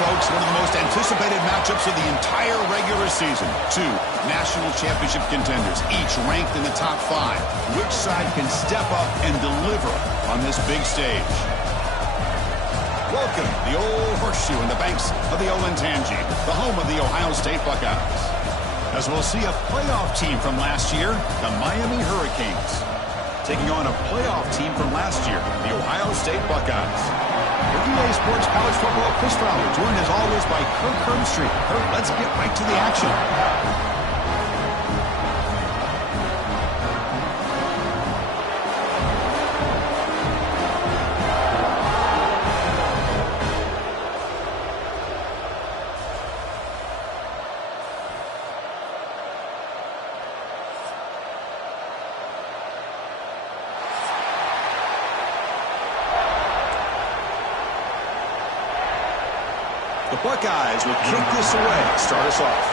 folks, one of the most anticipated matchups of the entire regular season. Two national championship contenders, each ranked in the top 5. Which side can step up and deliver on this big stage? Welcome to the Old Horseshoe in the banks of the Olentangy, the home of the Ohio State Buckeyes. As we'll see a playoff team from last year, the Miami Hurricanes, taking on a playoff team from last year, the Ohio State Buckeyes. For EA Sports College Football, Chris Fowler, joined as always by Kirk Herbstreit. Kirk, let's get right to the action. The Buckeyes will kick this away, start us off.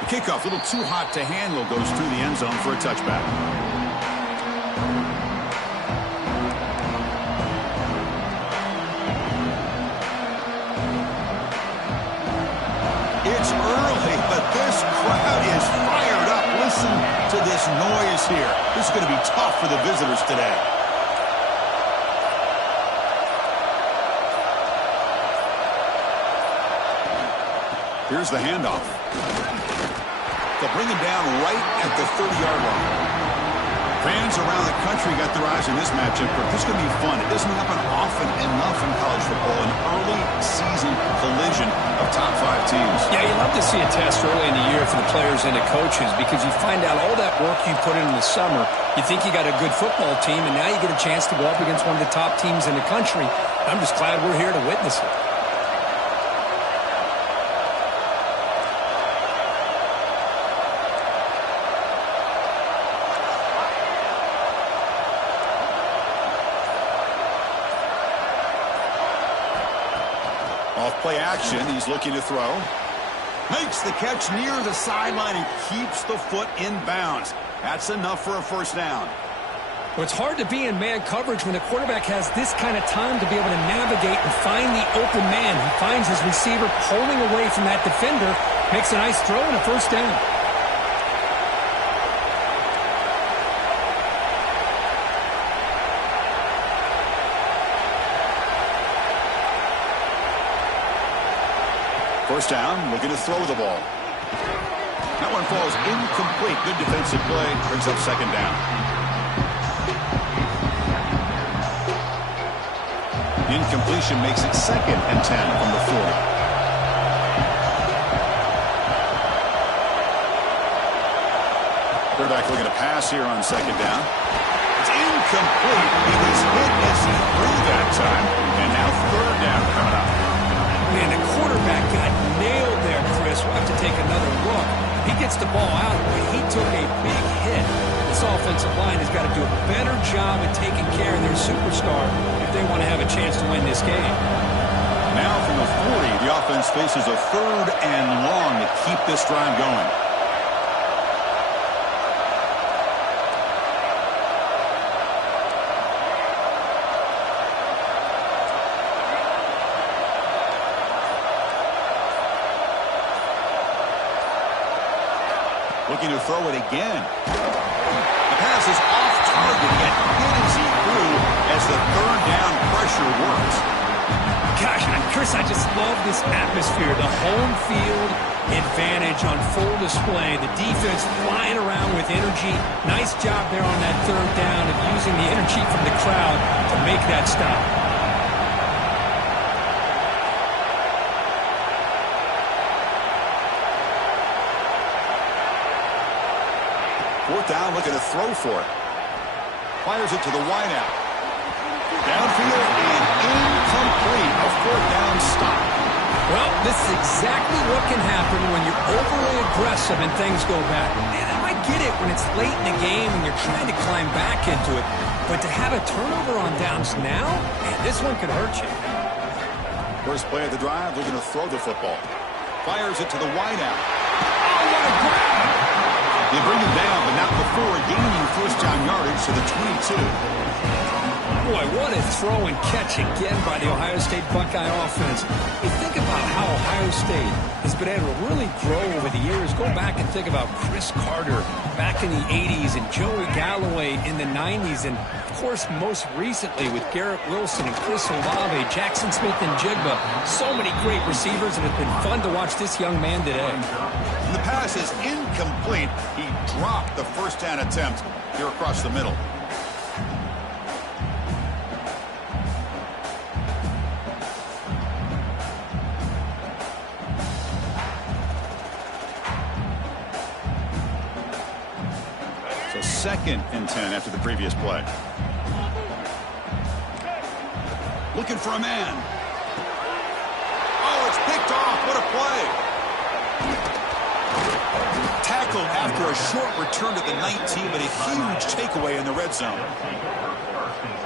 The kickoff, a little too hot to handle, goes through the end zone for a touchback. It's early, but this crowd is fired up. Listen to this noise here. This is going to be tough for the visitors today. Here's the handoff. They'll bring him down right at the 30-yard line. Fans around the country got their eyes on this matchup, but this is going to be fun. It doesn't happen often enough in college football, an early season collision of top 5 teams. Yeah, you love to see a test early in the year for the players and the coaches because you find out all that work you put in the summer. You think you got a good football team, and now you get a chance to go up against one of the top teams in the country. I'm just glad we're here to witness it. Off-play action, he's looking to throw. Makes the catch near the sideline and keeps the foot in bounds. That's enough for a first down. Well, it's hard to be in man coverage when the quarterback has this kind of time to be able to navigate and find the open man. He finds his receiver pulling away from that defender, makes a nice throw and a first down. First down, looking to throw the ball. That one falls incomplete. Good defensive play, brings up second down. Incompletion makes it 2nd and 10 from the 40. Quarterback looking to pass here on second down. It's incomplete. He was hit as he threw that time. And now third down coming up. Man, the quarterback got nailed there, Chris. We'll have to take another look. He gets the ball out, but he took a big hit. This offensive line has got to do a better job of taking care of their superstar if they want to have a chance to win this game. Now from the 40, the offense faces a 3rd and long to keep this drive going. Looking to throw it again. The pass is off target, yet hit as he threw as the 3rd down pressure works. Gosh, Chris, I just love this atmosphere. The home field advantage on full display. The defense flying around with energy. Nice job there on that 3rd down of using the energy from the crowd to make that stop. Fourth down, looking to throw for it. Fires it to the wideout. Downfield and incomplete. A 4th down stop. Well, this is exactly what can happen when you're overly aggressive and things go bad. Man, I get it when it's late in the game and you're trying to climb back into it. But to have a turnover on downs now, man, this one could hurt you. First play of the drive, looking to throw the football. Fires it to the wideout. Oh, what a grab! They bring him down, but not before gaining first down yardage to the 22. Boy, what a throw and catch again by the Ohio State Buckeye offense. You think about how Ohio State has been able to really grow over the years. Go back and think about Chris Carter back in the 80s and Joey Galloway in the 90s. And, of course, most recently with Garrett Wilson and Chris Olave, Jackson Smith and Jigba. So many great receivers, and it's been fun to watch this young man today. And the pass is incomplete. He dropped the first down attempt here across the middle. So 2nd and 10 after the previous play. Looking for a man. Oh, it's picked off. What a play. Tackled after a short return to the 19, but a huge takeaway in the red zone.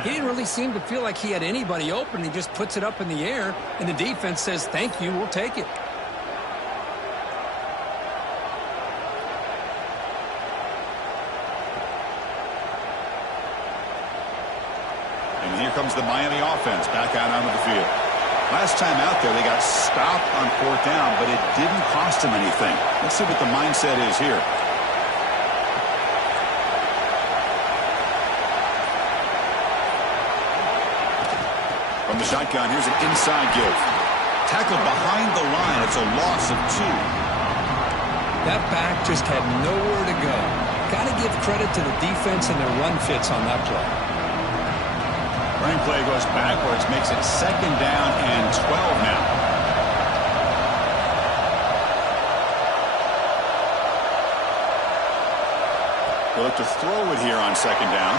He didn't really seem to feel like he had anybody open. He just puts it up in the air, and the defense says, thank you, we'll take it. And here comes the Miami offense back out onto the field. Last time out there, they got stopped on 4th down, but it didn't cost them anything. Let's see what the mindset is here. From the shotgun, here's an inside give. Tackled behind the line. It's a loss of 2. That back just had nowhere to go. Got to give credit to the defense and their run fits on that play. Running play goes backwards, makes it 2nd down and 12 now. They'll look to throw it here on 2nd down.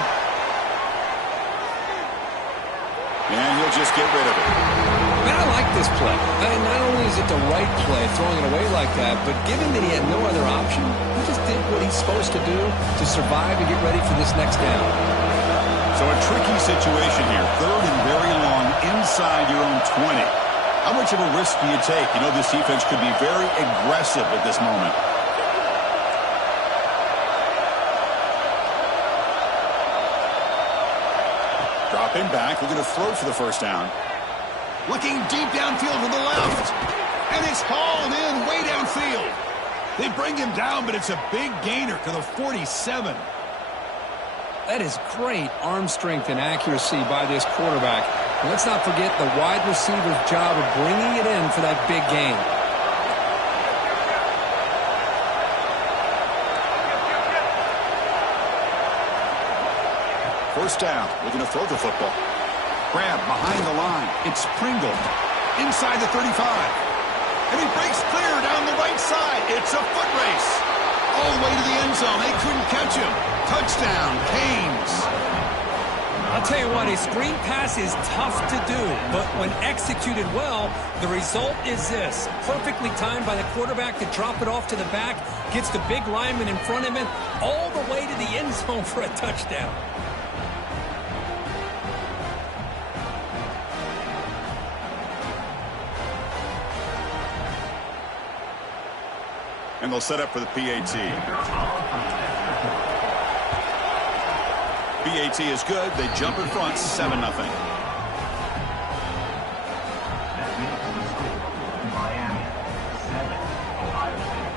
And he'll just get rid of it. Man, I like this play. Not only is it the right play, throwing it away like that, but given that he had no other option, he just did what he's supposed to do to survive and get ready for this next down. So a tricky situation here. 3rd and very long inside your own 20. How much of a risk do you take? You know this defense could be very aggressive at this moment. Dropping back, looking to throw for the first down. Looking deep downfield to the left. And it's hauled in way downfield. They bring him down, but it's a big gainer to the 47. That is great arm strength and accuracy by this quarterback. And let's not forget the wide receiver's job of bringing it in for that big gain. First down, looking to throw the football. Grab behind the line. It's Pringle inside the 35. And he breaks clear down the right side. It's a foot race. All the way to the end zone. They couldn't catch him. Touchdown, Canes. I'll tell you what, a screen pass is tough to do, but when executed well, the result is this. Perfectly timed by the quarterback to drop it off to the back, gets the big lineman in front of him, all the way to the end zone for a touchdown. And they'll set up for the PAT. PAT is good. They jump in front, 7-0.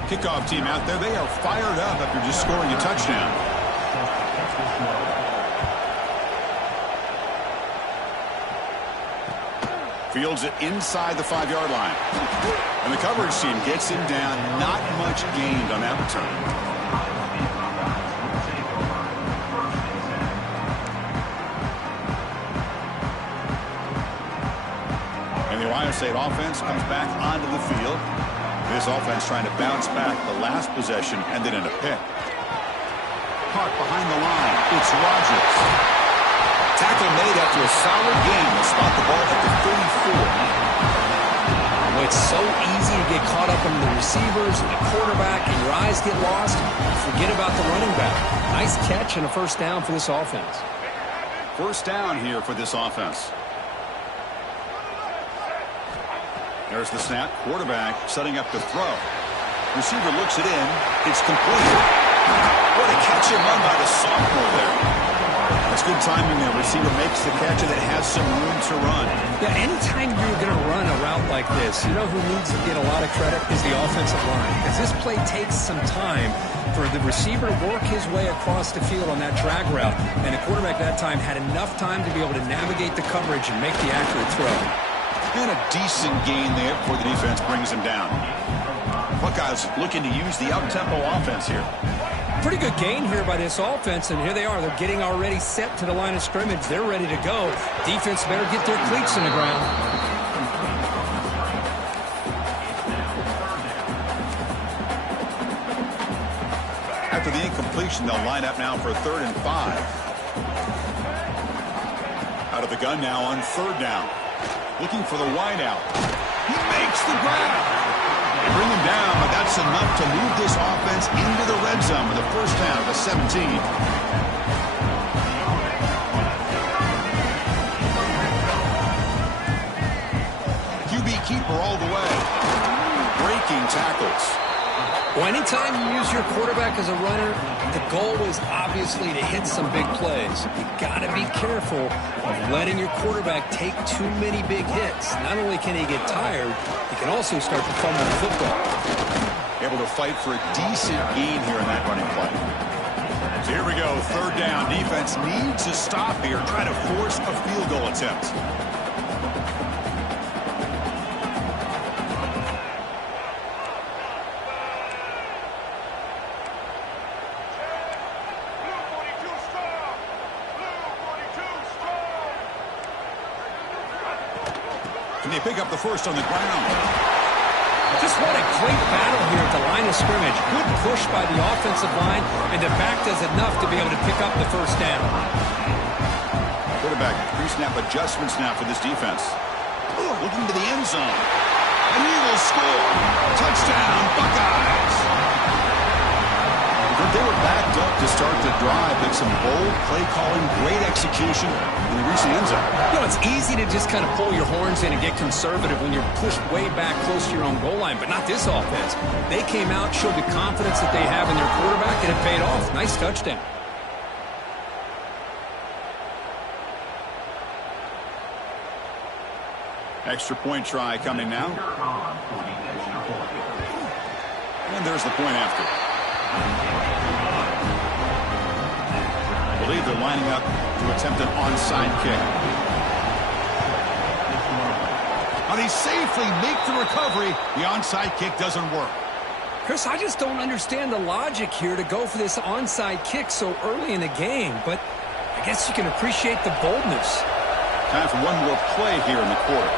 Kickoff team out there. They are fired up after just scoring a touchdown. Fields it inside the 5-yard line. And the coverage team gets him down. Not much gained on that return. And the Ohio State offense comes back onto the field. This offense trying to bounce back the last possession, ended in a pick. Caught behind the line. It's Rodgers. Tackle made after a solid game. They'll spot the ball at the 34. Well, it's so easy to get caught up in the receivers and the quarterback, and your eyes get lost. Forget about the running back. Nice catch and a first down for this offense. First down here for this offense. There's the snap. Quarterback setting up the throw. Receiver looks it in. It's complete. What a catch and run by the sophomore there. That's good timing there. Receiver makes the catch and it has some room to run. Yeah, anytime you're going to run a route like this, you know who needs to get a lot of credit is the offensive line. Because this play takes some time for the receiver to work his way across the field on that drag route. And the quarterback that time had enough time to be able to navigate the coverage and make the accurate throw. And a decent gain there before the defense brings him down. Buckeyes looking to use the up-tempo offense here. Pretty good gain here by this offense, and here they are. They're getting already set to the line of scrimmage. They're ready to go. Defense better get their cleats in the ground. After the incompletion, they'll line up now for 3rd and 5. Out of the gun now on 3rd down. Looking for the wideout. He makes the grab. They bring him down, but that's enough to move this offense into the red zone with a first down at the 17. QB keeper all the way. Breaking tackles. Well, anytime you use your quarterback as a runner, the goal is obviously to hit some big plays. You got to be careful of letting your quarterback take too many big hits. Not only can he get tired, he can also start to fumble the football. Able to fight for a decent gain here in that running play. So here we go, 3rd down. Defense needs to stop here, try to force a field goal attempt. Can they pick up the first on the ground? Just what a great battle here at the line of scrimmage. Good push by the offensive line, and the back does enough to be able to pick up the first down. Quarterback pre-snap adjustments now for this defense. Looking to the end zone. And he will score. Touchdown, Buckeyes. They were backed up to start the drive, but some bold play calling, great execution, and they reached the end zone. You know, it's easy to just kind of pull your horns in and get conservative when you're pushed way back close to your own goal line, but not this offense. They came out, showed the confidence that they have in their quarterback, and it paid off. Nice touchdown. Extra point try coming now. And there's the point after. I believe they're lining up to attempt an onside kick. And he safely make the recovery. The onside kick doesn't work. Chris, I just don't understand the logic here to go for this onside kick so early in the game, but I guess you can appreciate the boldness. Time for one more play here in the quarter.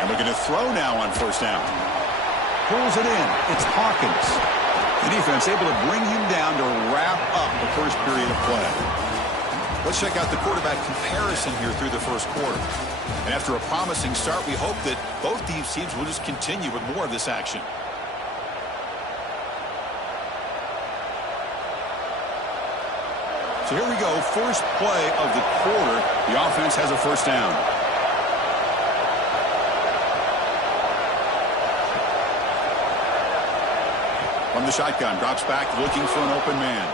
And we're going to throw now on first down. Pulls it in. It's Hawkins. The defense able to bring him down to wrap up the first period of play. Let's check out the quarterback comparison here through the first quarter. And after a promising start, we hope that both these teams will just continue with more of this action. So here we go, first play of the quarter. The offense has a first down. From the shotgun, drops back, looking for an open man.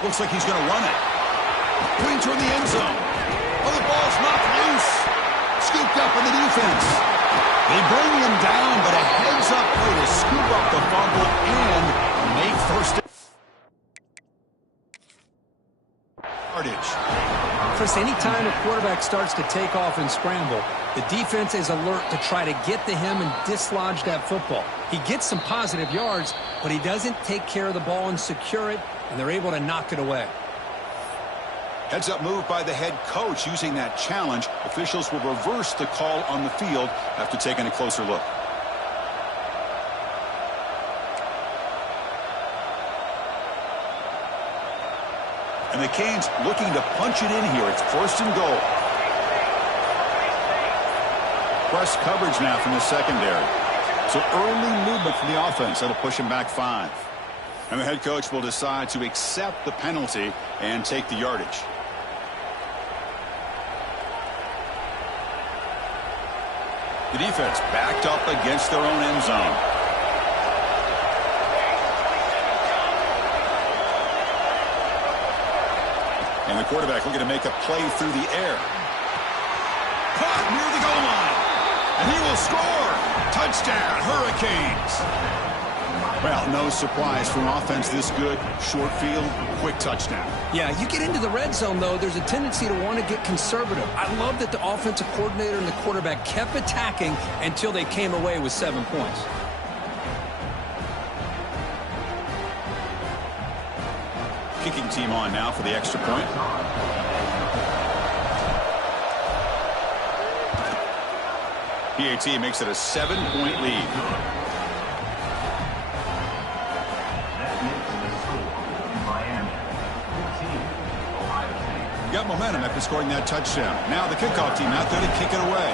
Looks like he's going to run it. Going toward the end zone. Oh, the ball's knocked loose. Scooped up in the defense. They bring him down, but a heads-up play to scoop up the fumble and make first down. Chris, anytime a quarterback starts to take off and scramble, the defense is alert to try to get to him and dislodge that football. He gets some positive yards, but he doesn't take care of the ball and secure it, and they're able to knock it away. Heads-up move by the head coach using that challenge. Officials will reverse the call on the field after taking a closer look. And the Canes looking to punch it in here. It's first and goal. Press coverage now from the secondary. So early movement from the offense. That'll push him back 5. And the head coach will decide to accept the penalty and take the yardage. The defense backed up against their own end zone. And the quarterback looking to make a play through the air. Caught near the goal line. And he will score. Touchdown, Hurricanes. Well, no surprise for an offense this good. Short field, quick touchdown. Yeah, you get into the red zone, though, there's a tendency to want to get conservative. I love that the offensive coordinator and the quarterback kept attacking until they came away with 7 points. Kicking team on now for the extra point. PAT makes it a 7-point lead. Got momentum after scoring that touchdown. Now the kickoff team out there to kick it away.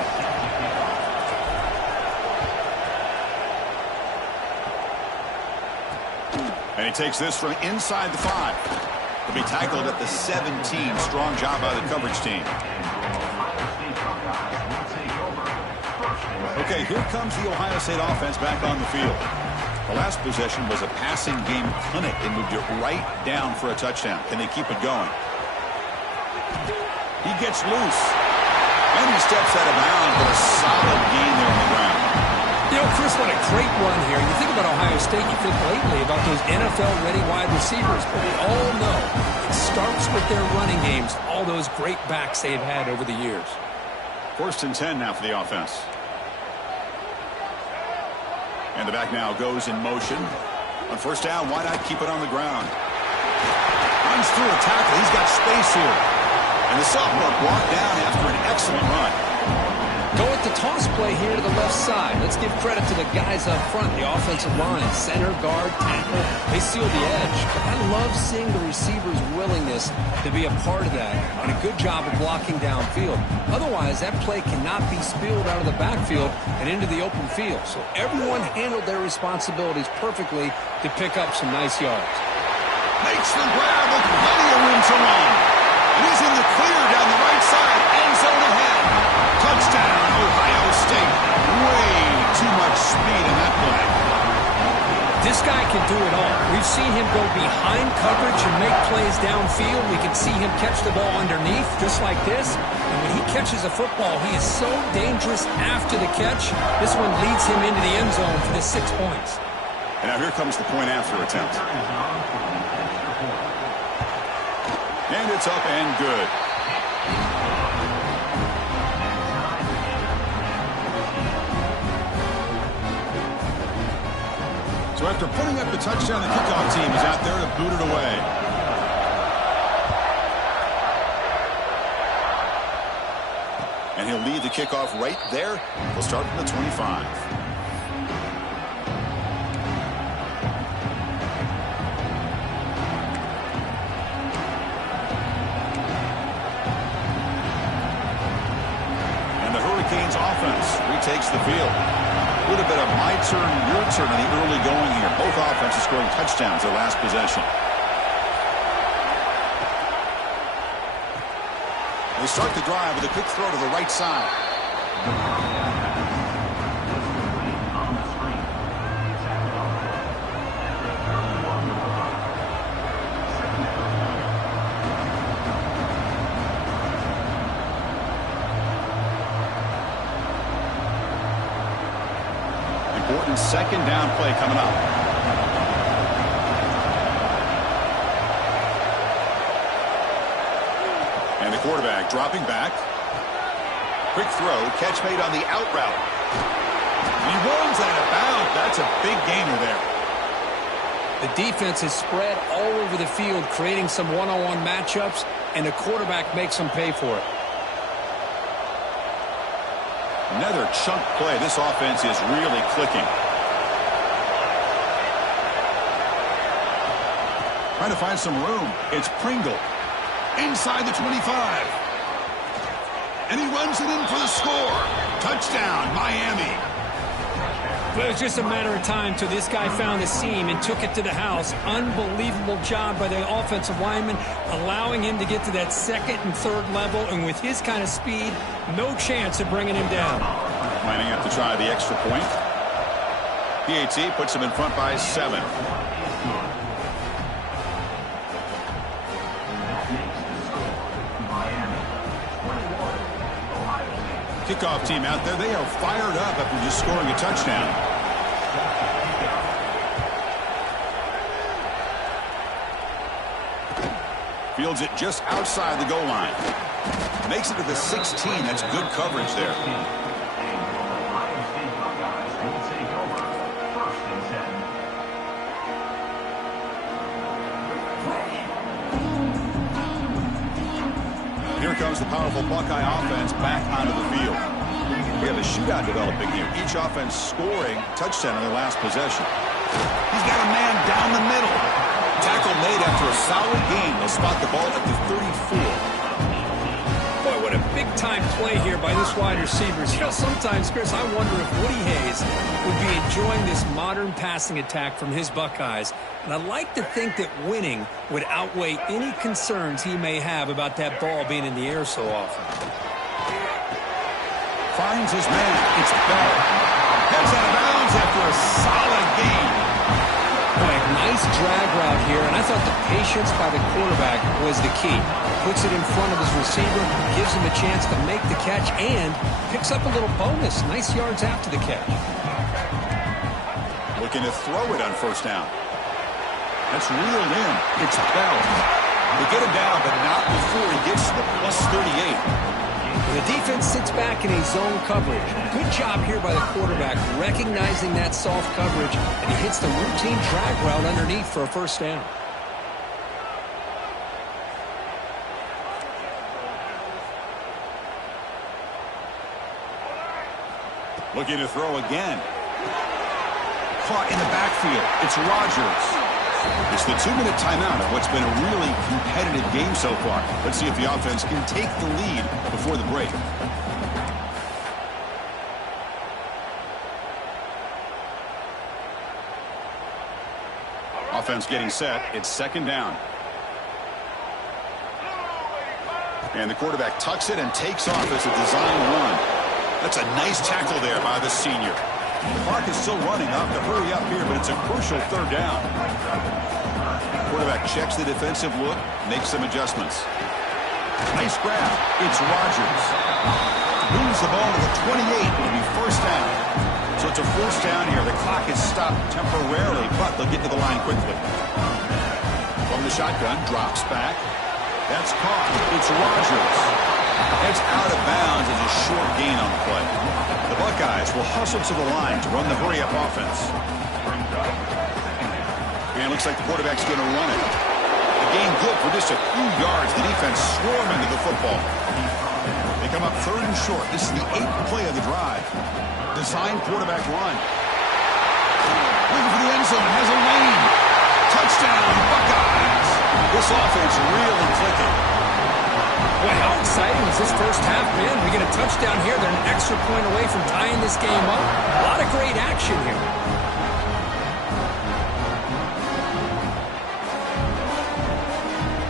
And he takes this from inside the 5. He'll be tackled at the 17. Strong job by the coverage team. Okay, here comes the Ohio State offense back on the field. The last possession was a passing game clinic. They moved it right down for a touchdown. Can they keep it going? He gets loose. And he steps out of bounds, but a solid gain there on the ground. You know, Chris, what a great run here. You think about Ohio State, you think lately about those NFL-ready wide receivers, but we all know it starts with their running games, all those great backs they've had over the years. 1st and 10 now for the offense. And the back now goes in motion. On 1st down, why not keep it on the ground? Runs through a tackle. He's got space here. And the sophomore brought down after an excellent run. Go with the toss play here to the left side. Let's give credit to the guys up front, the offensive line, center, guard, tackle. They seal the edge. I love seeing the receiver's willingness to be a part of that and a good job of blocking downfield. Otherwise, that play cannot be spilled out of the backfield and into the open field. So everyone handled their responsibilities perfectly to pick up some nice yards. Makes the grab with plenty of room to run. And he's in the clear down the right side. End zone ahead. Touchdown, Ohio State. Way too much speed in that play. This guy can do it all. We've seen him go behind coverage and make plays downfield. We can see him catch the ball underneath just like this. And when he catches a football, he is so dangerous after the catch. This one leads him into the end zone for the 6 points. And now here comes the point after attempt. And it's up and good. So after putting up the touchdown, the kickoff team is out there to boot it away. And he'll lead the kickoff right there. We'll start from the 25. Hurricanes offense retakes the field. A little bit of my turn, your turn in the early going here. Both offenses scoring touchdowns their last possession. They start the drive with a quick throw to the right side. Important 2nd down play coming up. And the quarterback dropping back. Quick throw, catch made on the out route. And he runs out of bounds. That's a big gainer there. The defense is spread all over the field, creating some one-on-one matchups, and the quarterback makes them pay for it. Another chunk play. This offense is really clicking. Trying to find some room. It's Pringle. Inside the 25. And he runs it in for the score. Touchdown, Miami. Well, it was just a matter of time till this guy found the seam and took it to the house. Unbelievable job by the offensive lineman, allowing him to get to that 2nd and 3rd level. And with his kind of speed, no chance of bringing him down. Lining up to try the extra point. PAT puts them in front by 7. Kickoff team out there. They are fired up after just scoring a touchdown. Fields it just outside the goal line. Makes it to the 16. That's good coverage there. Here comes the powerful Buckeye offense back onto the field. We have a shootout developing here. Each offense scoring touchdown on their last possession. He's got a man down the middle. Tackle made after a solid gain. They'll spot the ball at the 34. Boy, what a big-time play here by this wide receiver. You know, sometimes, Chris, I wonder if Woody Hayes would be enjoying this modern passing attack from his Buckeyes. And I'd like to think that winning would outweigh any concerns he may have about that ball being in the air so often. Finds his man. It's Bell. Heads out of bounds after a solid gain. Boy, a nice drag route here, and I thought the patience by the quarterback was the key. Puts it in front of his receiver, gives him a chance to make the catch, and picks up a little bonus. Nice yards after the catch. Looking to throw it on first down. That's reeled in. It's Bell. They get him down, but not before he gets to the plus 38. The defense sits back in a zone coverage. Good job here by the quarterback, recognizing that soft coverage, and he hits the routine drag route underneath for a first down. Looking to throw again. Caught in the backfield. It's Rodgers. It's the 2-minute timeout of what's been a really competitive game so far. Let's see if the offense can take the lead before the break. Offense getting set. It's second down. And the quarterback tucks it and takes off as a design run. That's a nice tackle there by the senior. The clock is still running. Off to hurry up here, but it's a crucial third down. Quarterback checks the defensive look, makes some adjustments. Nice grab. It's Rodgers. Moves the ball to the 28. It'll be first down. So it's a first down here. The clock is stopped temporarily, but they'll get to the line quickly. From the shotgun, drops back. That's caught. It's Rodgers. Heads out of bounds as a short gain on the play. The Buckeyes will hustle to the line to run the hurry-up offense. And it looks like the quarterback's going to run it. The gain good for just a few yards. The defense swarm into the football. They come up third and short. This is the 8th play of the drive. Design quarterback run. Looking for the end zone. Has a lane. Touchdown, Buckeyes. This offense really clicking. Boy, how exciting was this first half, man? We get a touchdown here. They're an extra point away from tying this game up. A lot of great action here.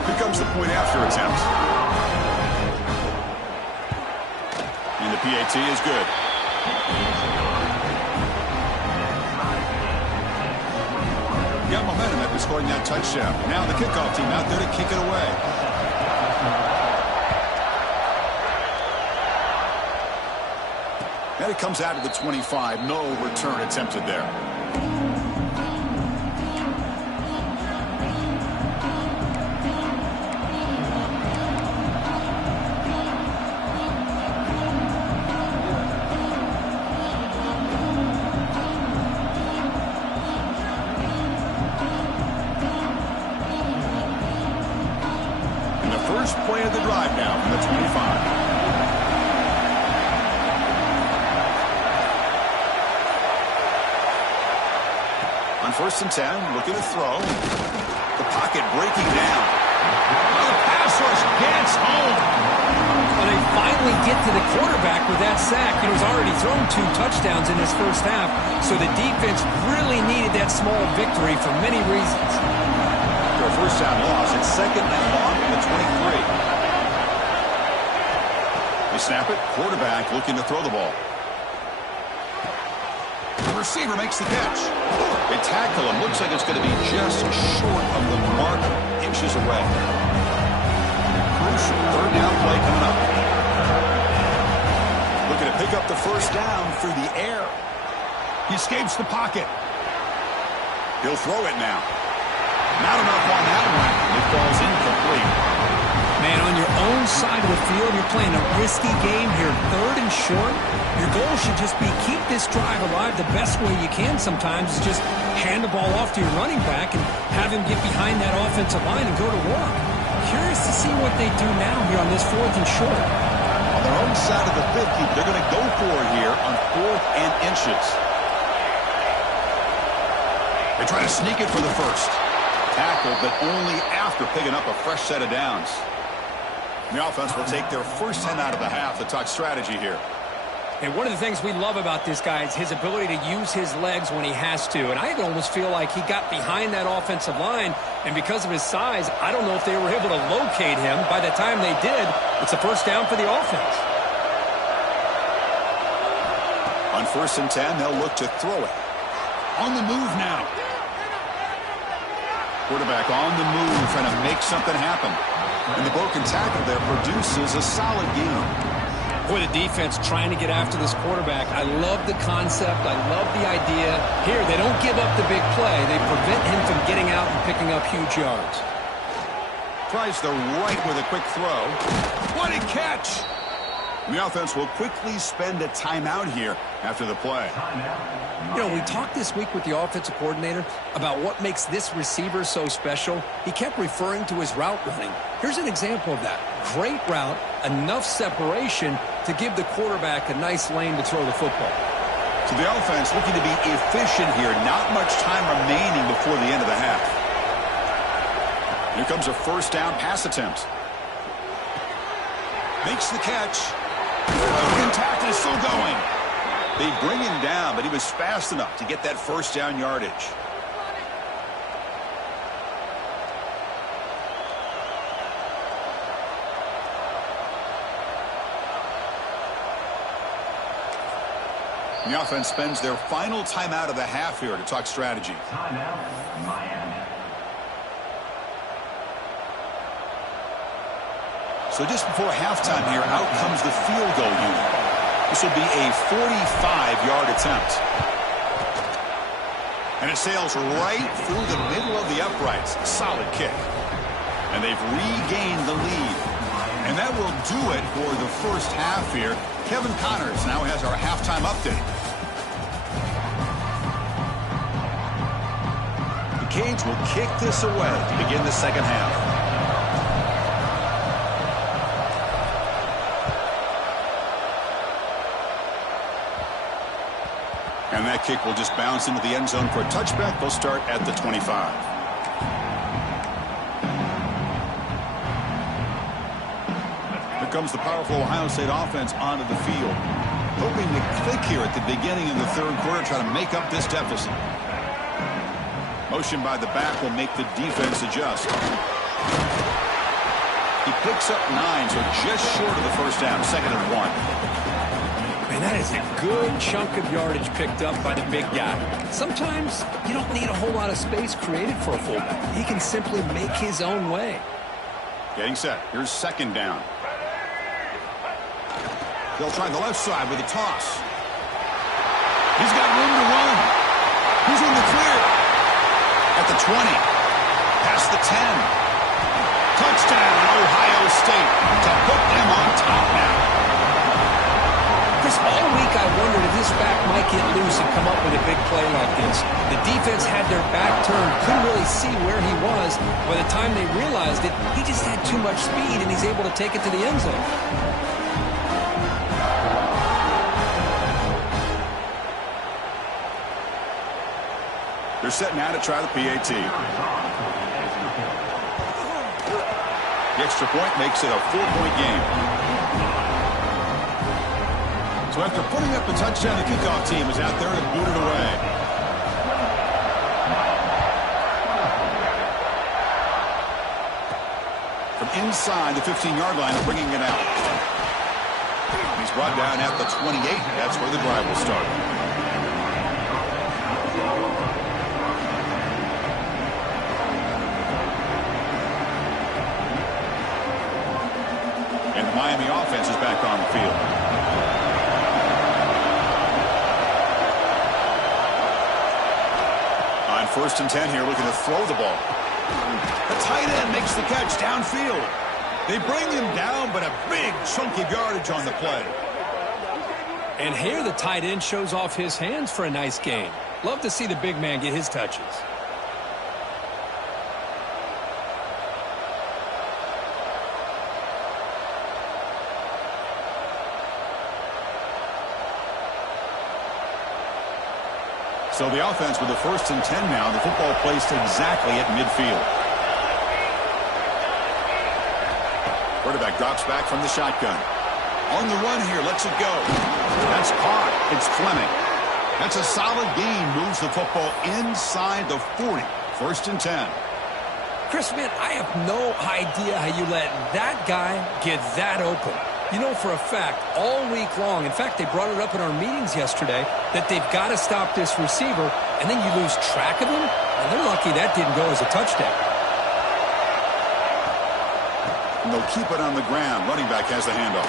Here comes the point after attempt. And the PAT is good. Got momentum after scoring that touchdown. Now the kickoff team out there to kick it away. And it comes out of the 25. No return attempted there. And the first play of the drive now from the 25. First and 10, looking to throw. The pocket breaking down. Now the pass rush gets home. Well, they finally get to the quarterback with that sack. He was already thrown 2 touchdowns in his first half, so the defense really needed that small victory for many reasons. After a first down loss, it's second and long at the 23. They snap it. Quarterback looking to throw the ball. receiver makes the catch. They tackle him. Looks like it's going to be just short of the mark, inches away. Crucial third down play coming up. Looking to pick up the first down through the air. He escapes the pocket. He'll throw it now. Not enough on that one. It falls incomplete. Man, on your own side of the field, you're playing a risky game here. Third and short. Your goal should just be keep this drive alive the best way you can sometimes is just hand the ball off to your running back and have him get behind that offensive line and go to work. Curious to see what they do now here on this fourth and short. On their own side of the 50, they're going to go for it here on 4th and inches. They try to sneak it for the first. Tackle, but only after picking up a fresh set of downs. The offense will take their first 10 out of the half to talk strategy here. And one of the things we love about this guy is his ability to use his legs when he has to. And I almost feel like he got behind that offensive line, and because of his size, I don't know if they were able to locate him. By the time they did, it's a first down for the offense. On 1st and 10, they'll look to throw it. On the move now. Quarterback on the move, trying to make something happen. And the broken tackle there produces a solid game. Boy, the defense trying to get after this quarterback. I love the concept. I love the idea. Here, they don't give up the big play. They prevent him from getting out and picking up huge yards. Tries the right with a quick throw. What a catch! And the offense will quickly spend a timeout here after the play. You know, we talked this week with the offensive coordinator about what makes this receiver so special. He kept referring to his route running. Here's an example of that. Great route, enough separation to give the quarterback a nice lane to throw the football. So the offense looking to be efficient here. Not much time remaining before the end of the half. Here comes a first down pass attempt. Makes the catch. Broken tackle is still going. They bring him down, but he was fast enough to get that first down yardage. The offense spends their final timeout of the half here to talk strategy. Timeout, Miami. So just before halftime here, out comes the field goal unit. This will be a 45-yard attempt. And it sails right through the middle of the uprights. Solid kick. And they've regained the lead. And that will do it for the first half here. Kevin Connors now has our halftime update. The Canes will kick this away to begin the second half. And that kick will just bounce into the end zone for a touchback. They'll start at the 25. Here comes the powerful Ohio State offense onto the field. Hoping to click here at the beginning of the third quarter, try to make up this deficit. Motion by the back will make the defense adjust. He picks up 9, so just short of the first down, 2nd and 1. Man, that is a good chunk of yardage picked up by the big guy. Sometimes you don't need a whole lot of space created for a fullback. He can simply make his own way. Getting set. Here's 2nd down. They'll try the left side with a toss. He's got room to run. He's in the clear. At the 20. Past the 10. Touchdown, Ohio State, to put them on top now. Chris, all week I wondered if this back might get loose and come up with a big play like this. The defense had their back turned, couldn't really see where he was. By the time they realized it, he just had too much speed, and he's able to take it to the end zone. They're set now to try the PAT. The extra point makes it a 4-point game. So after putting up a touchdown, the kickoff team is out there to boot it away. From inside the 15-yard line, bringing it out. He's brought down at the 28. That's where the drive will start. Miami offense is back on the field. On 1st and 10 here, looking to throw the ball. The tight end makes the catch downfield. They bring him down, but a big chunk of yardage on the play. And here the tight end shows off his hands for a nice gain. Love to see the big man get his touches. So the offense with the 1st and 10 now. The football placed exactly at midfield. Quarterback drops back from the shotgun. On the run here, lets it go. That's caught. It's Fleming. That's a solid gain. Moves the football inside the 40. 1st and 10. Chris, man, I have no idea how you let that guy get that open. You know for a fact, all week long, in fact, they brought it up in our meetings yesterday, that they've got to stop this receiver, and then you lose track of him, and they're lucky that didn't go as a touchdown. And they'll keep it on the ground. Running back has the handoff.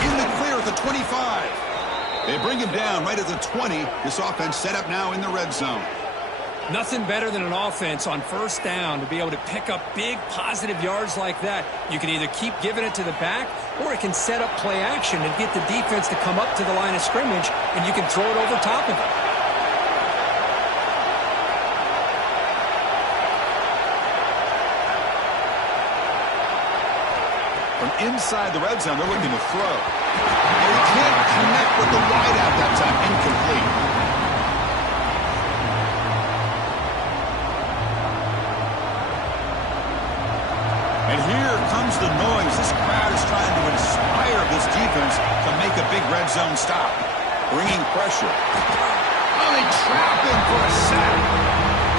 In the clear at the 25. They bring him down right at the 20. This offense set up now in the red zone. Nothing better than an offense on 1st down to be able to pick up big positive yards like that. You can either keep giving it to the back, or it can set up play action and get the defense to come up to the line of scrimmage, and you can throw it over top of it. From inside the red zone, they're looking to throw. They can't connect with the wideout that time. Incomplete. And here comes the noise. This crowd is trying to inspire this defense to make a big red zone stop. Bringing pressure. Oh, they trap him for a sack.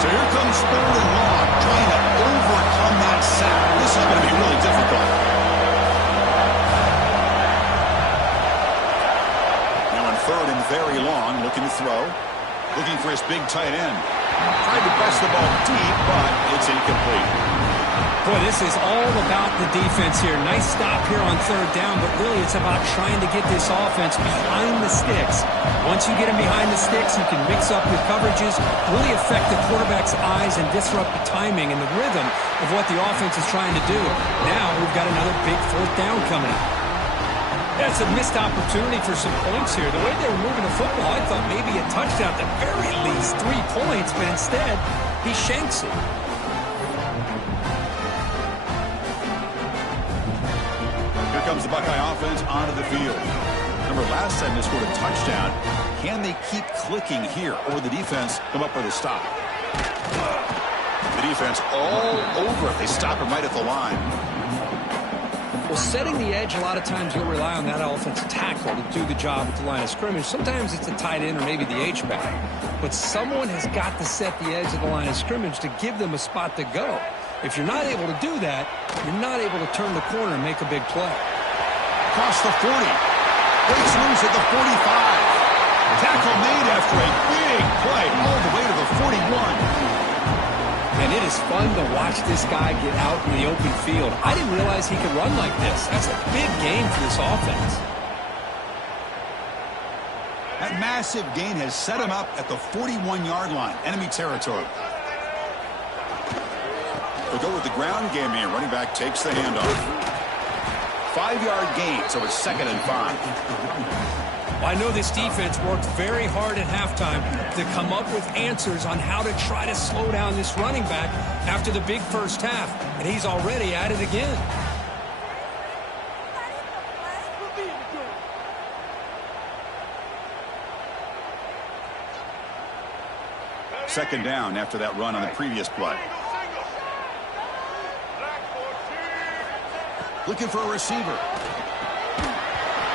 So here comes 3rd and long, trying to overcome that sack. This is going to be really difficult. Now on 3rd and very long, looking to throw. Looking for his big tight end. Tried to press the ball deep, but it's incomplete. Boy, this is all about the defense here. Nice stop here on 3rd down, but really it's about trying to get this offense behind the sticks. Once you get them behind the sticks, you can mix up your coverages, really affect the quarterback's eyes and disrupt the timing and the rhythm of what the offense is trying to do. Now we've got another big 4th down coming up. That's a missed opportunity for some points here. The way they were moving the football, I thought maybe a touchdown, at the very least 3 points, but instead he shanks it. Comes the Buckeye offense onto the field. Remember, last time they scored a touchdown. Can they keep clicking here, or the defense come up with a stop? The defense all over it. They stop him right at the line. Well, setting the edge, a lot of times you'll rely on that offensive tackle to do the job at the line of scrimmage. Sometimes it's a tight end or maybe the H-back. But someone has got to set the edge of the line of scrimmage to give them a spot to go. If you're not able to do that, you're not able to turn the corner and make a big play. Across the 40. Breaks loose at the 45. Tackle made after a big play all the way to the 41. And it is fun to watch this guy get out in the open field. I didn't realize he could run like this. That's a big gain for this offense. That massive gain has set him up at the 41-yard line. Enemy territory. They'll go with the ground game here. Running back takes the handoff. 5-yard gain, so it's 2nd and 5. Well, I know this defense worked very hard at halftime to come up with answers on how to try to slow down this running back after the big first half, and he's already at it again. Second down after that run on the previous play. Looking for a receiver.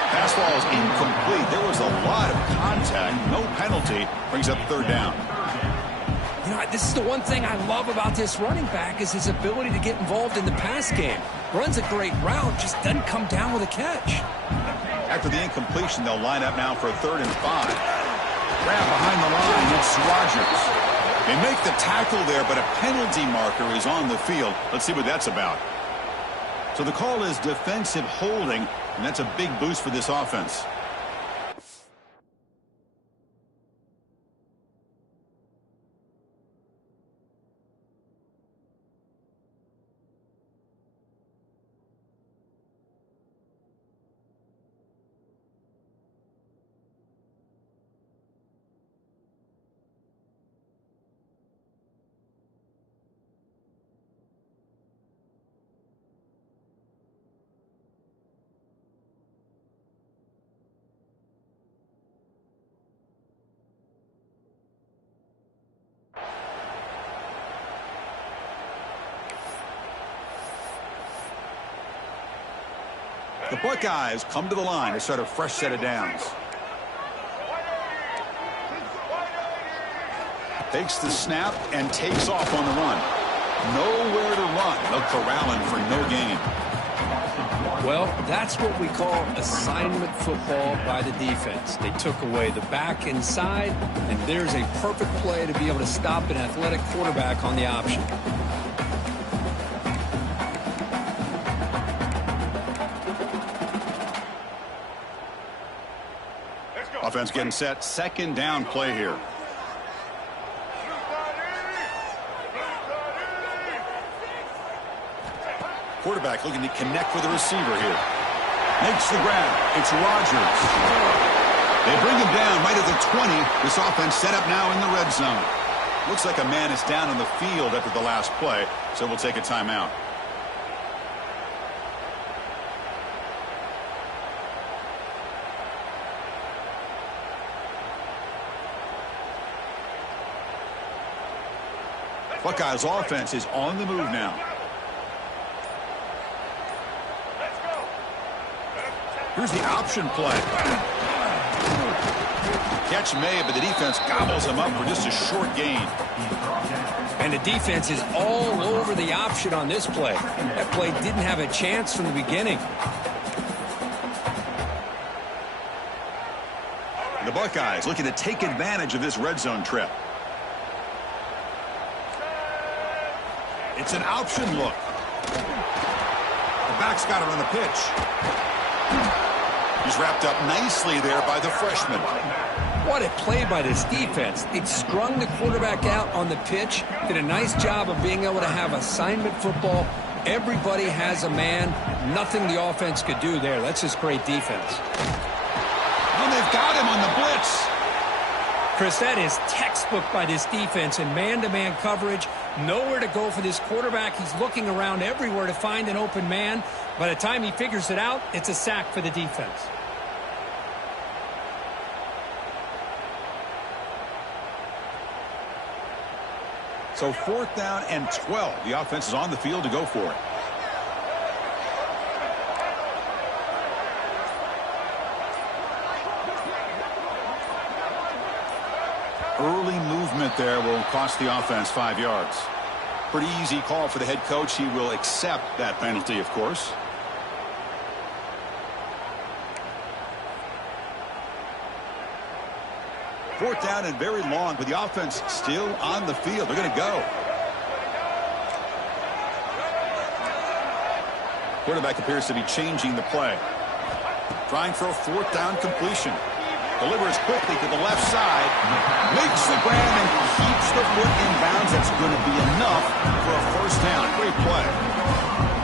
Pass ball is incomplete. There was a lot of contact. No penalty. Brings up 3rd down. You know, this is the one thing I love about this running back is his ability to get involved in the pass game. Runs a great route, just doesn't come down with a catch. After the incompletion, they'll line up now for a 3rd and 5. Grab behind the line. It's Rogers. They make the tackle there, but a penalty marker is on the field. Let's see what that's about. So the call is defensive holding And that's a big boost for this offense. The Buckeyes come to the line to start a fresh set of downs. Takes the snap and takes off on the run. Nowhere to run. They'll corral him for no gain. Well, that's what we call assignment football by the defense. They took away the back inside, and there's a perfect play to be able to stop an athletic quarterback on the option. Offense getting set. Second down play here. Quarterback looking to connect with the receiver here. Makes the grab. It's Rodgers. They bring him down right at the 20. This offense set up now in the red zone. Looks like a man is down on the field after the last play, so we'll take a timeout. Buckeyes offense is on the move now. Here's the option play. Catch made, but the defense gobbles him up for just a short gain. And the defense is all over the option on this play. That play didn't have a chance from the beginning. The Buckeyes looking to take advantage of this red zone trip. It's an option look. The back's got it on the pitch. He's wrapped up nicely there by the freshman. What a play by this defense. It strung the quarterback out on the pitch. Did a nice job of being able to have assignment football. Everybody has a man. Nothing the offense could do there. That's just great defense. And they've got him on the blitz. Chris, that is textbook by this defense in man-to-man coverage. Nowhere to go for this quarterback. He's looking around everywhere to find an open man. By the time he figures it out, it's a sack for the defense. So 4th down and 12. The offense is on the field to go for it. Early movement there will cost the offense 5 yards. Pretty easy call for the head coach. He will accept that penalty, of course. Fourth down and very long, but the offense still on the field. They're going to go. Quarterback appears to be changing the play. Trying for a 4th down completion. Delivers quickly to the left side. Makes the grab and keeps the foot in bounds. That's going to be enough for a first down. Great play.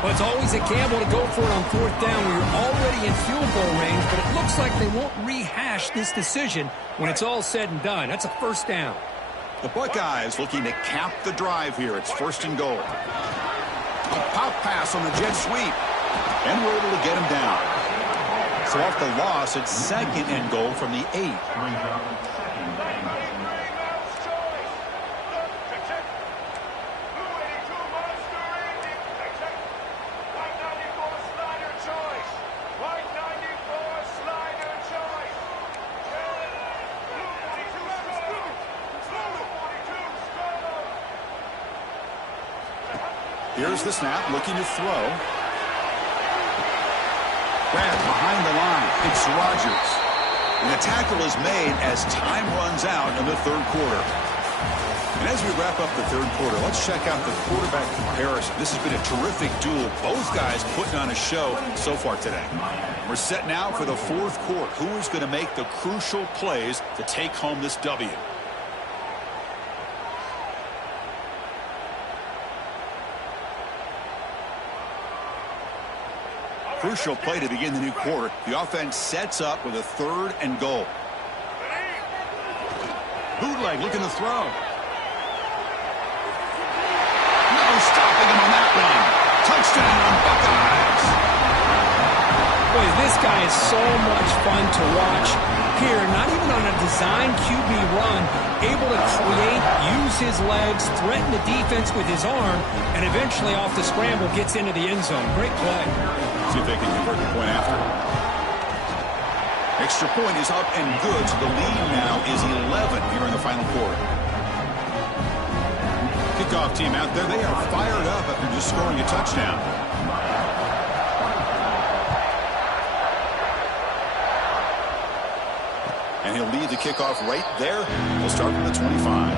Well, it's always a gamble to go for it on 4th down when you're already in field goal range, but it looks like they won't rehash this decision when it's all said and done. That's a first down. The Buckeyes looking to cap the drive here. It's 1st and goal. A pop pass on the jet sweep. And we're able to get him down. So off the loss, it's 2nd and goal from the 8. Here's the snap, looking to throw. Grab behind the line. It's Rodgers. And the tackle is made as time runs out in the 3rd quarter. And as we wrap up the third quarter, let's check out the quarterback comparison. This has been a terrific duel. Both guys putting on a show so far today. We're set now for the fourth quarter. Who is going to make the crucial plays to take home this W? Crucial play to begin the new quarter. The offense sets up with a 3rd and goal. Bootleg looking to throw. No stopping him on that one. Touchdown, Buckeyes. Boy, this guy is so much fun to watch. Here, not even on a design QB run, able to create, use his legs, threaten the defense with his arm, and eventually off the scramble gets into the end zone. Great play. See if they can convert the point after. Extra point is up and good, so the lead now is 11 here in the final quarter. Kickoff team out there, they are fired up after just scoring a touchdown. And he'll lead the kickoff right there. He'll start from the 25.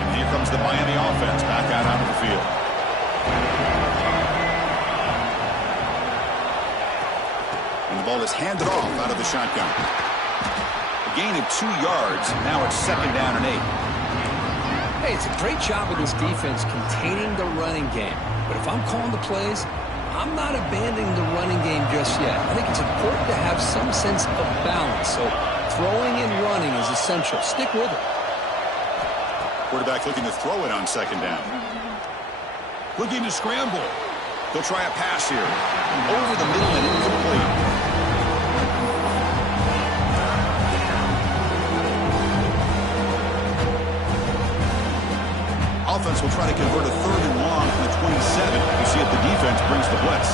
And here comes the Miami offense back out onto the field. And the ball is handed off out of the shotgun. A gain of 2 yards. Now it's 2nd down and 8. Hey, it's a great job of this defense containing the running game. But if I'm calling the plays, I'm not abandoning the running game just yet. I think it's important to have some sense of balance. So throwing and running is essential. Stick with it. Quarterback looking to throw it on 2nd down. Looking to scramble. They'll try a pass here. Over the middle and incomplete. Offense will try to convert a 3rd and long from the 27. You see if the defense brings the blitz.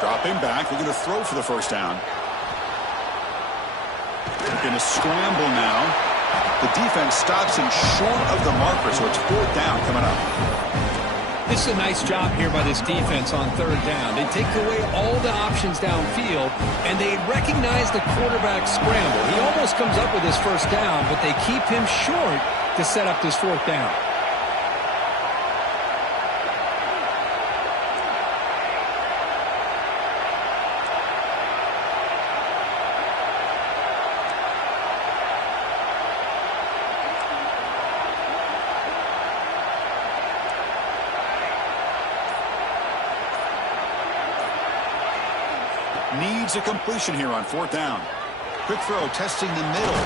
Dropping back. Looking to throw for the 1st down. Looking to scramble now. The defense stops him short of the marker, so it's 4th down coming up. This is a nice job here by this defense on 3rd down. They take away all the options downfield, and they recognize the quarterback scramble. He almost comes up with his 1st down, but they keep him short to set up this 4th down. Needs a completion here on 4th down. Quick throw, testing the middle.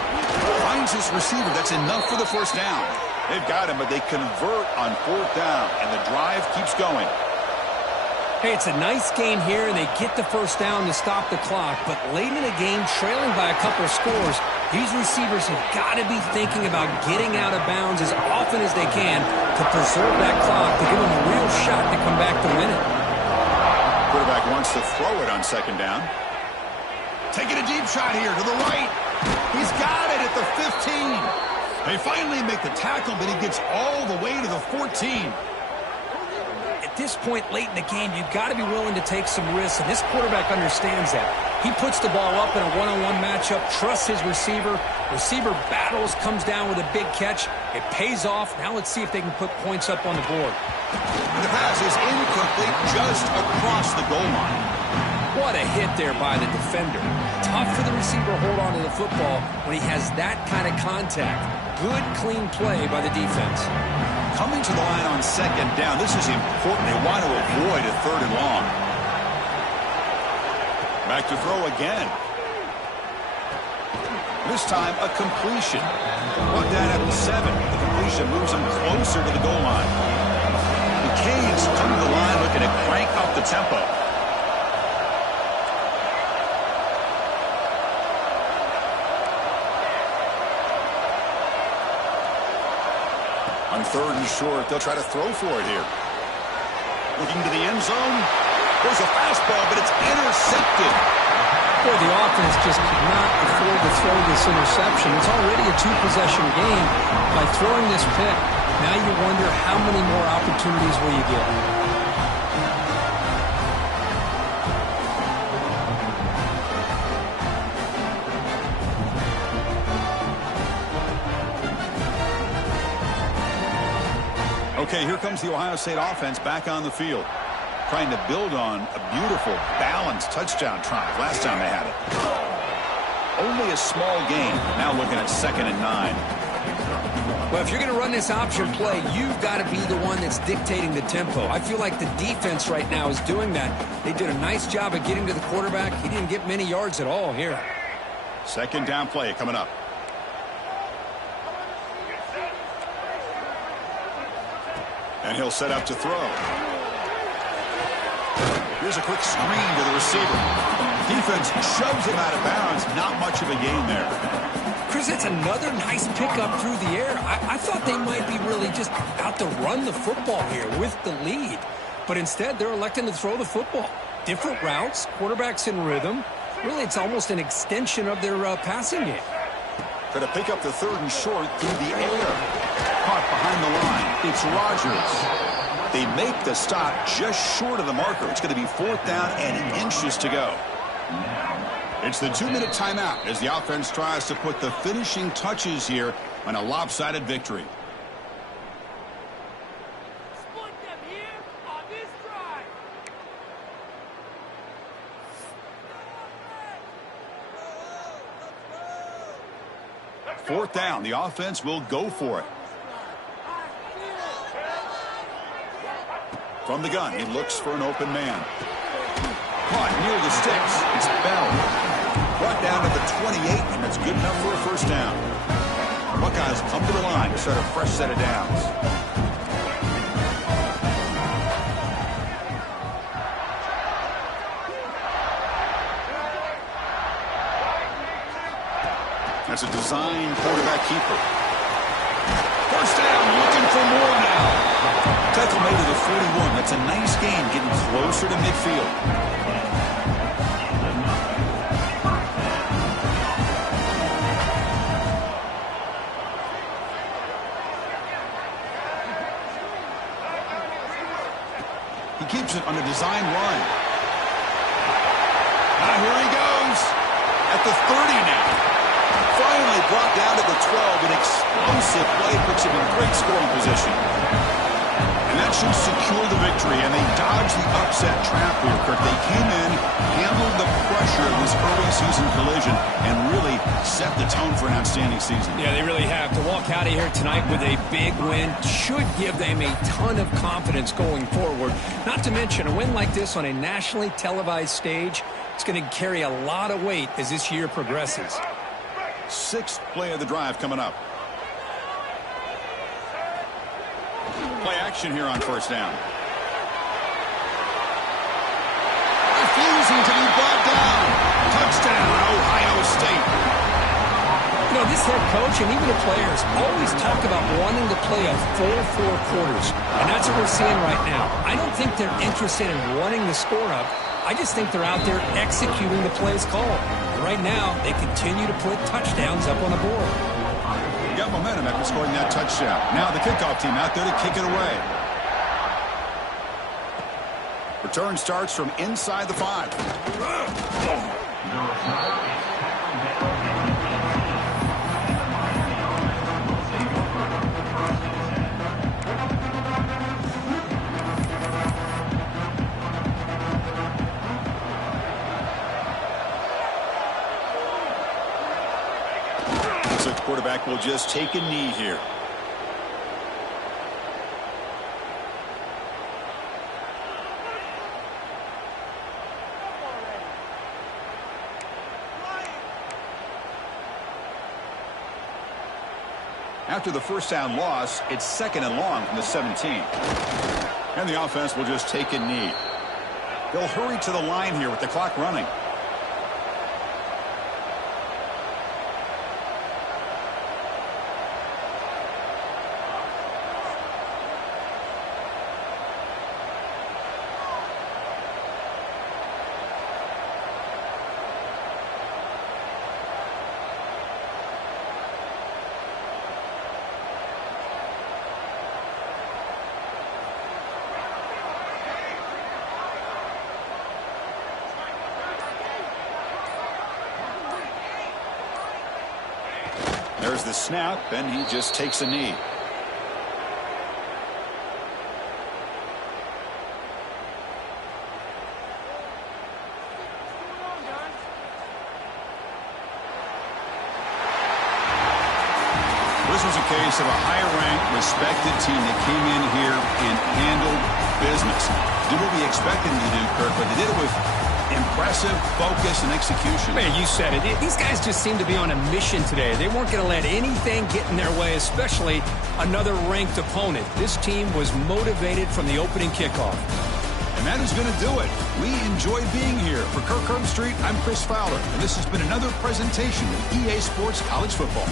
Finds his receiver. That's enough for the 1st down. They've got him, but they convert on 4th down, and the drive keeps going. Hey, it's a nice game here, and they get the 1st down to stop the clock. But late in the game, trailing by a couple of scores, these receivers have got to be thinking about getting out of bounds as often as they can to preserve that clock, to give them a real shot to come back to win it. Quarterback wants to throw it on 2nd down. Taking a deep shot here to the right. He's got it at the 15. They finally make the tackle, but he gets all the way to the 14. At this point late in the game, you've got to be willing to take some risks, and this quarterback understands that. He puts the ball up in a one-on-one matchup, trusts his receiver. Receiver battles, comes down with a big catch. It pays off. Now let's see if they can put points up on the board. And the pass is incomplete, just across the goal line. What a hit there by the defender. Tough for the receiver to hold on to the football when he has that kind of contact. Good, clean play by the defense. Coming to the line on 2nd down. This is important. They want to avoid a 3rd and long. Back to throw again. This time a completion. Brought down at the 7. The completion moves him closer to the goal line. The Canes come to the line looking to crank up the tempo. On 3rd and short, they'll try to throw for it here. Looking to the end zone. There's a fastball, but it's intercepted. Boy, the offense just could not afford to throw this interception. It's already a 2-possession game. By throwing this pick, now you wonder how many more opportunities will you get. Okay, here comes the Ohio State offense back on the field, trying to build on a beautiful, balanced touchdown drive last time they had it. Only a small gain. Now looking at 2nd and 9. Well, if you're going to run this option play, you've got to be the one that's dictating the tempo. I feel like the defense right now is doing that. They did a nice job of getting to the quarterback. He didn't get many yards at all here. 2nd down play coming up. And he'll set up to throw. Here's a quick screen to the receiver. Defense shoves him out of bounds. Not much of a gain there. Chris, it's another nice pickup through the air. I thought they might be really just out to run the football here with the lead. But instead, they're electing to throw the football. Different routes, quarterbacks in rhythm. Really, it's almost an extension of their passing game. Going to pick up the 3rd and short through the air. Caught behind the line. It's Rodgers. They make the stop just short of the marker. It's going to be 4th down and inches to go. It's the 2-minute timeout as the offense tries to put the finishing touches here on a lopsided victory. Split them here on this drive. 4th down. The offense will go for it. From the gun, he looks for an open man. Caught near the sticks. It's Bell. Brought down to the 28, and that's good enough for a 1st down. Buckeyes come to the line to start a fresh set of downs. That's a design quarterback keeper. 1st down, looking for more now. Tackle made to the 41. That's a nice gain, getting closer to midfield. He keeps it on a design run. Now here he goes at the 30 now. Finally brought down to the 12. An explosive play puts him in great scoring position. And that should secure the victory, and they dodged the upset trap here, Kirk. They came in, handled the pressure of this early season collision, and really set the tone for an outstanding season. Yeah, they really have. To walk out of here tonight with a big win should give them a ton of confidence going forward. Not to mention, a win like this on a nationally televised stage, it's going to carry a lot of weight as this year progresses. 6th play of the drive coming up. Play action here on 1st down. Refusing to be brought down. Touchdown, Ohio State. You know, this head coach and even the players always talk about wanting to play a full 4 quarters. And that's what we're seeing right now. I don't think they're interested in running the score up. I just think they're out there executing the plays called. And right now, they continue to put touchdowns up on the board. Got momentum after scoring that touchdown. Now the kickoff team out there to kick it away. Return starts from inside the 5. So the quarterback will just take a knee here. After the 1st down loss, it's 2nd and long from the 17. And the offense will just take a knee. They'll hurry to the line here with the clock running. There's the snap, and he just takes a knee. This was a case of a higher-ranked, respected team that came in here and handled business. Did what we expected them to do, Kirk, but they did it with impressive focus and execution. Man, you said it. These guys just seem to be on a mission today. They weren't going to let anything get in their way, especially another ranked opponent. This team was motivated from the opening kickoff. And that is going to do it. We enjoy being here. For Kirk Herbstreit, I'm Chris Fowler, and this has been another presentation of EA Sports College Football.